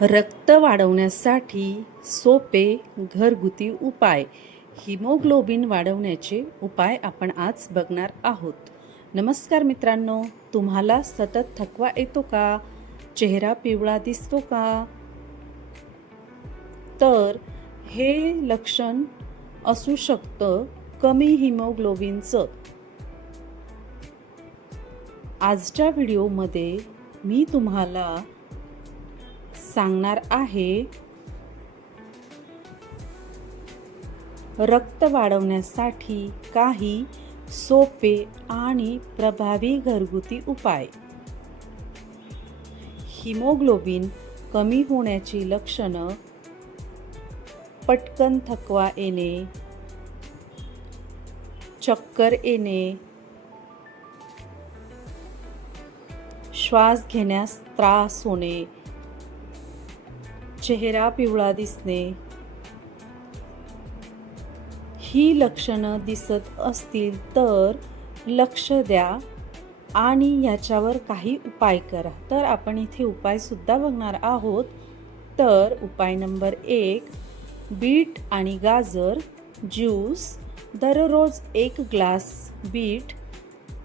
रक्त वाढवण्यासाठी सोपे घरगुती उपाय. हिमोग्लोबिन वाढवण्याचे उपाय आपण आज बघणार आहोत. नमस्कार मित्रांनो, तुम्हाला सतत थकवा येतो का? चेहरा पिवळा दिसतो का? तर हे लक्षण असू शकतं कमी हिमोग्लोबिनचं. आजच्या व्हिडिओमध्ये मी तुम्हाला सांगणार आहे रक्त वाढवण्यासाठी काही सोपे आणि प्रभावी घरगुती उपाय. हिमोग्लोबिन कमी होण्याची लक्षणं: पटकन थकवा येणे, चक्कर येणे, श्वास घेण्यास त्रास होणे, चेहरा पिवळा दिसणे. ही लक्षणं दिसत असतील तर लक्ष द्या आणि याच्यावर काही उपाय करा. तर आपण इथे उपाय सुद्धा बघणार आहोत. तर उपाय नंबर 1, बीट आणि गाजर ज्यूस. दररोज 1 ग्लास बीट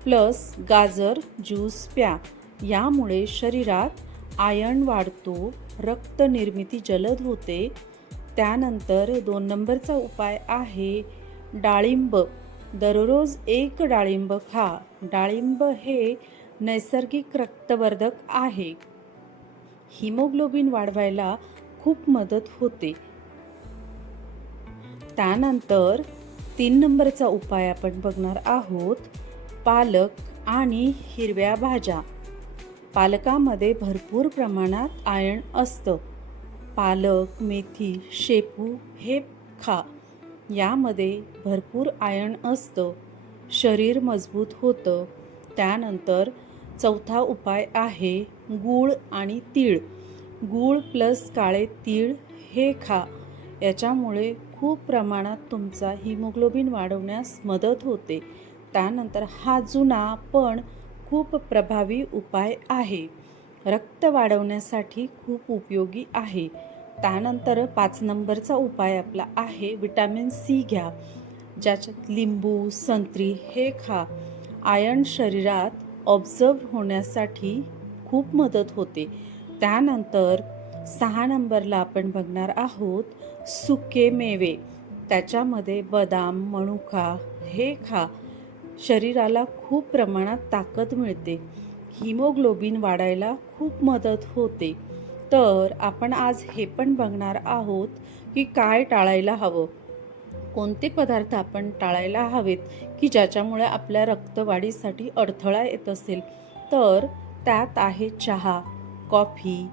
प्लस गाजर ज्यूस प्या. यामुळे शरीरात आयर्न वाढतो, रक्त निर्मिती जलद होते. त्यानंतर 2 नंबरचा उपाय आहे डाळिंब. दररोज 1 डाळिंब खा. डाळिंब हे नैसर्गिक रक्तवर्धक आहे. हिमोग्लोबिन वाढवायला खूप मदत होते. त्यानंतर 3 नंबरचा उपाय आपण बघणार आहोत पालक आणि हिरव्या भाज्या. पालकामध्ये भरपूर प्रमाणात आयर्न असतं. पालक, मेथी, शेपू हे खा. यामध्ये भरपूर आयर्न असतं. शरीर मजबूत होतं. त्यानंतर 4था उपाय आहे गूळ आणि तीळ. गूळ प्लस काळे तीळ हे खा. याच्यामुळे खूप प्रमाणात तुमचा हिमोग्लोबिन वाढवण्यास मदत होते. त्यानंतर हा जुना पण खूप प्रभावी उपाय आहे. रक्त वाढवण्यासाठी खूप उपयोगी आहे. त्यानंतर 5 नंबरचा उपाय आपला आहे विटॅमिन सी घ्या. ज्याच्यात लिंबू, संत्री हे खा. आयर्न शरीरात ऑब्झर्व होण्यासाठी खूप मदत होते. त्यानंतर 6 नंबरला आपण बघणार आहोत सुके मेवे. त्याच्यामध्ये बदाम, मनुका हे खा. शरीराला खूप प्रमाणात ताकद मिळते. हिमोग्लोबिन वाढायला खूप मदत होते. तर आपण आज हे पण बघणार आहोत की काय टाळायला हवं. कोणते पदार्थ आपण टाळायला हवेत की ज्याच्यामुळे आपल्या रक्तवाढीसाठी अडथळा येत असेल. तर त्यात आहे चहा, कॉफी,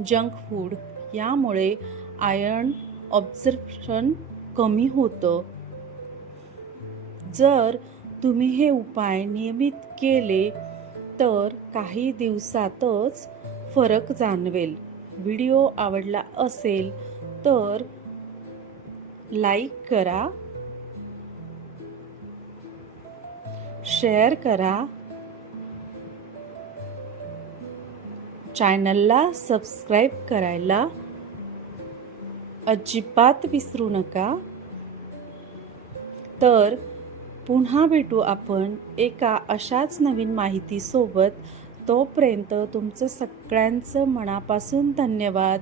जंक फूड. यामुळे आयर्न ऑब्झर्प्शन कमी होतं. जर तुम्ही हे उपाय नियमित केले तर काही दिवसातच फरक जाणवेल. व्हिडिओ आवडला असेल तर लाईक करा, शेअर करा, चॅनलला सबस्क्राईब करायला अजिबात विसरू नका. तर पुन्हा भेटू आपण एका अशाच नवीन माहितीसोबत. तोपर्यंत तुमचं सगळ्यांचं मनापासून धन्यवाद.